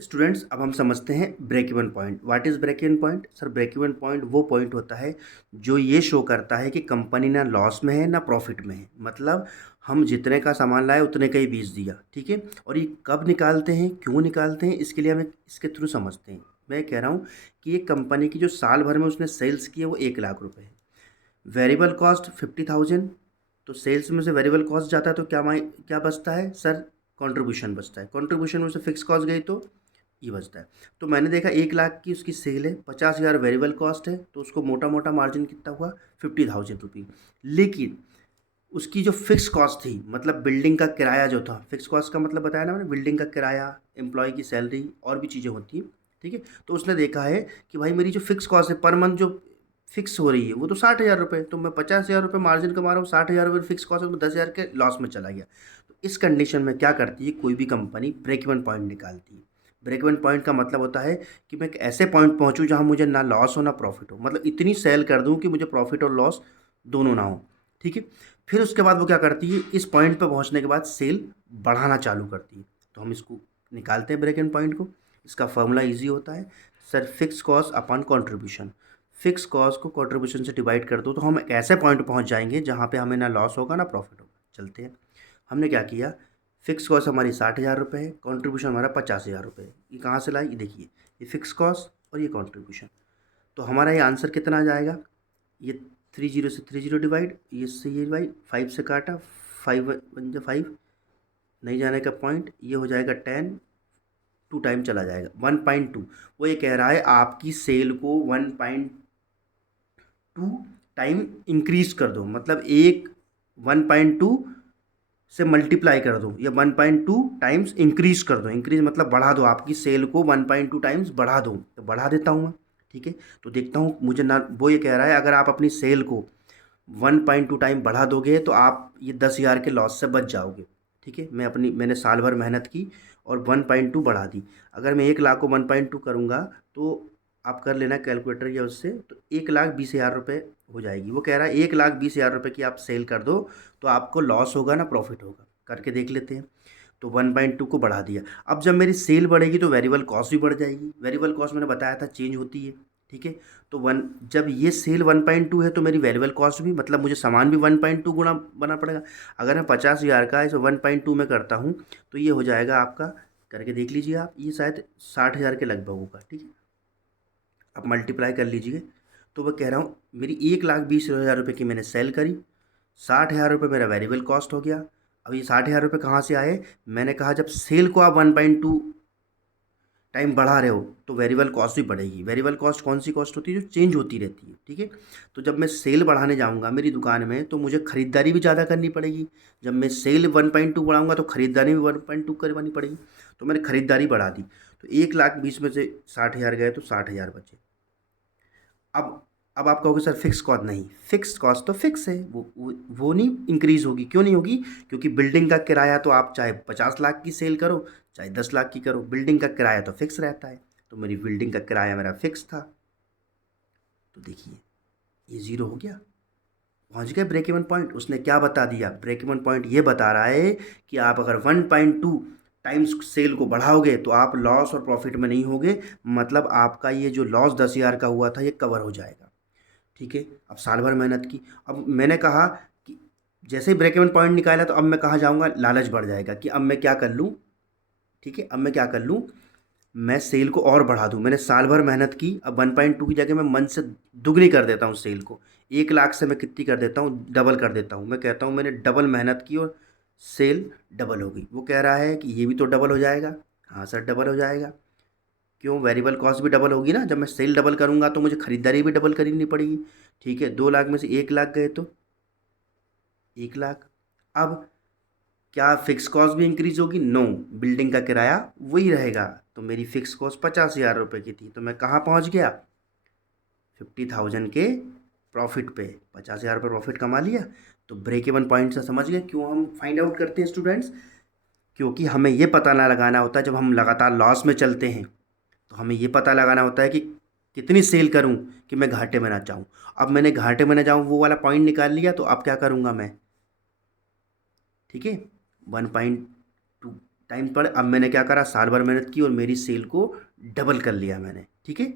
Students, अब हम समझते हैं break even point. What is break even point? Sir, break even point वो पॉइंट होता है जो ये शो करता है कि कंपनी ना लॉस में है ना प्रॉफिट में है। मतलब हम जितने का सामान लाए उतने का ही बेच दिया, ठीक है। और ये कब निकालते हैं, क्यों निकालते हैं, इसके लिए हमें इसके थ्रू समझते हैं। मैं कह रहा हूँ कि ये कंपनी की जो साल भर में उसने सेल्स की है वो 1 लाख रुपए है। Variable cost 50,000। तो सेल्स में से वेरिएबल कॉस्ट जाता है तो क्या बचता है सर? कंट्रीब्यूशन बचता है। कंट्रीब्यूशन में से फिक्स कॉस्ट गई तो ये बचता है। तो मैंने देखा 1 लाख की उसकी सेल है, 50,000 वेरिएबल कॉस्ट है, तो उसको मोटा मोटा मार्जिन कितना हुआ? 50,000 रुपी। लेकिन उसकी जो फिक्स कॉस्ट थी, मतलब बिल्डिंग का किराया जो था, फिक्स कॉस्ट का मतलब बताया ना मैंने, बिल्डिंग का किराया, एम्प्लॉय की सैलरी और भी चीज़ें होती हैं, ठीक है। तो उसने देखा है कि भाई मेरी जो फिक्स कॉस्ट है पर मंथ जो फिक्स हो रही है वो तो 60,000 रुपये, तो मैं 50,000 रुपये मार्जिन कमा रहा हूँ, 60,000 रुपये फिक्स कॉस्ट है, तो 10,000 के लॉस में चला गया। तो इस कंडीशन में क्या करती है कोई भी कंपनी? ब्रेक इवन पॉइंट निकालती है। ब्रेक इवन पॉइंट का मतलब होता है कि मैं एक ऐसे पॉइंट पहुंचूं जहां मुझे ना लॉस हो ना प्रॉफिट हो, मतलब इतनी सेल कर दूं कि मुझे प्रॉफिट और लॉस दोनों ना हो, ठीक है। फिर उसके बाद वो क्या करती है, इस पॉइंट पे पहुंचने के बाद सेल बढ़ाना चालू करती है। तो हम इसको निकालते हैं ब्रेक इवन पॉइंट को। इसका फॉर्मूला इजी होता है sir, fix cost upon contribution. Fix cost को कंट्रीब्यूशन से डिवाइड कर दो तो हम एक ऐसे पॉइंट पहुंच जाएंगे जहां पे हमें ना लॉस होगा ना प्रॉफिट होगा। चलते हैं। हमने क्या किया, फिक्स कॉस्ट हमारी 60,000 रुपये है, कॉन्ट्रीब्यूशन हमारा 50,000 रुपये है। ये कहाँ से लाई? ये देखिए, ये फिक्स कॉस्ट और ये कॉन्ट्रीब्यूशन। तो हमारा ये आंसर कितना आ जाएगा? ये 30 से 30 डिवाइड, ये से ये डिवाइड, 5 से काटा, 5 1 जा 5, नहीं जाने का पॉइंट, ये हो जाएगा 10, 2 टाइम चला जाएगा 1.2। वो ये कह रहा है आपकी सेल को 1.2 टाइम इंक्रीज कर दो, मतलब एक 1.2 से मल्टीप्लाई कर दो या 1.2 टाइम्स इंक्रीज कर दो। इंक्रीज मतलब बढ़ा दो, आपकी सेल को 1.2 टाइम्स बढ़ा दो। तो बढ़ा देता हूँ मैं, ठीक है। तो देखता हूँ मुझे ना, वो ये कह रहा है अगर आप अपनी सेल को 1.2 टाइम बढ़ा दोगे तो आप ये 10,000 के लॉस से बच जाओगे, ठीक है। मैंने साल भर मेहनत की और 1.2 बढ़ा दी। अगर मैं 1 लाख को 1.2 करूँगा तो आप कर लेना कैलकुलेटर या उससे, तो 1,20,000 रुपये हो जाएगी। वो कह रहा है 1,20,000 रुपये की आप सेल कर दो तो आपको लॉस होगा ना प्रॉफिट होगा। करके देख लेते हैं। तो 1.2 को बढ़ा दिया। अब जब मेरी सेल बढ़ेगी तो वेरिएबल कॉस्ट भी बढ़ जाएगी। वेरिएबल कॉस्ट मैंने बताया था चेंज होती है, ठीक है। तो वन जब ये सेल 1.2 है तो मेरी वेरिएबल कॉस्ट भी, मतलब मुझे सामान भी 1.2 गुना बना पड़ेगा। अगर मैं 50,000 का इसे 1.2 में करता हूँ तो ये हो जाएगा आपका, करके देख लीजिए आप, ये शायद 60,000 के लगभग होगा, ठीक है। आप मल्टीप्लाई कर लीजिए। तो मैं कह रहा हूँ मेरी 1,20,000 रुपये की मैंने सेल करी, 60,000 रुपये मेरा वेरिएबल कॉस्ट हो गया। अब ये 60,000 रुपये कहाँ से आए? मैंने कहा जब सेल को आप 1.2 टाइम बढ़ा रहे हो तो वेरिएबल कॉस्ट भी बढ़ेगी। वेरिएबल कॉस्ट कौन सी कॉस्ट होती है? जो चेंज होती रहती है, ठीक है। तो जब मैं सेल बढ़ाने जाऊंगा मेरी दुकान में तो मुझे खरीदारी भी ज़्यादा करनी पड़ेगी। जब मैं सेल 1.2 बढ़ाऊंगा तो खरीदारी भी 1.2 करवानी पड़ेगी। तो मैंने खरीदारी बढ़ा दी, तो 1,20,000 में से 60,000 गए तो 60,000 बचे। अब अब आप कहोगे सर फिक्स कॉस्ट नहीं, फिक्स कॉस्ट तो फिक्स है, वो नहीं इंक्रीज होगी। क्यों नहीं होगी? क्योंकि बिल्डिंग का किराया तो आप चाहे 50 लाख की सेल करो चाहे 10 लाख की करो, बिल्डिंग का किराया तो फिक्स रहता है। तो मेरी बिल्डिंग का किराया मेरा फिक्स था। तो देखिए ये ज़ीरो हो गया, पहुंच गए ब्रेक इवन पॉइंट। उसने क्या बता दिया? ब्रेक इवन पॉइंट ये बता रहा है कि आप अगर 1.2 टाइम्स सेल को बढ़ाओगे तो आप लॉस और प्रॉफिट में नहीं होगे। मतलब आपका ये जो लॉस 10,000 का हुआ था ये कवर हो जाएगा, ठीक है। अब साल भर मेहनत की, अब मैंने कहा कि जैसे ही ब्रेक इवन पॉइंट निकाला तो अब मैं कहाँ जाऊँगा? लालच बढ़ जाएगा कि अब मैं क्या कर लूँ, ठीक है। अब मैं क्या कर लूँ, मैं सेल को और बढ़ा दूँ। मैंने साल भर मेहनत की, अब 1.2 की जगह मैं मन से दुगनी कर देता हूँ सेल को। 1 लाख से मैं कितनी कर देता हूँ? डबल कर देता हूँ। मैं कहता हूँ मैंने डबल मेहनत की और सेल डबल हो गई। वो कह रहा है कि ये भी तो डबल हो जाएगा। हाँ सर, डबल हो जाएगा। क्यों? वेरिएबल कॉस्ट भी डबल होगी ना। जब मैं सेल डबल करूँगा तो मुझे खरीदारी भी डबल करनी पड़ेगी, ठीक है। 2 लाख में से 1 लाख गए तो 1 लाख। अब क्या फिक्स कॉस्ट भी इंक्रीज होगी? नो, बिल्डिंग का किराया वही रहेगा। तो मेरी फिक्स कॉस्ट 50,000 रुपये की थी, तो मैं कहाँ पहुँच गया? 50,000 के प्रॉफिट पे। 50,000 रुपये प्रॉफिट कमा लिया। तो ब्रेक इवन पॉइंट से समझ गए क्यों हम फाइंड आउट करते हैं स्टूडेंट्स? क्योंकि हमें ये पता ना लगाना होता है, जब हम लगातार लॉस में चलते हैं तो हमें ये पता लगाना होता है कि कितनी सेल करूं कि मैं घाटे में ना जाऊं। अब मैंने घाटे में ना जाऊं वो वाला पॉइंट निकाल लिया, तो अब क्या करूंगा मैं, ठीक है। 1.2 टाइम पर। अब मैंने क्या करा, साल भर मेहनत की और मेरी सेल को डबल कर लिया मैंने, ठीक है।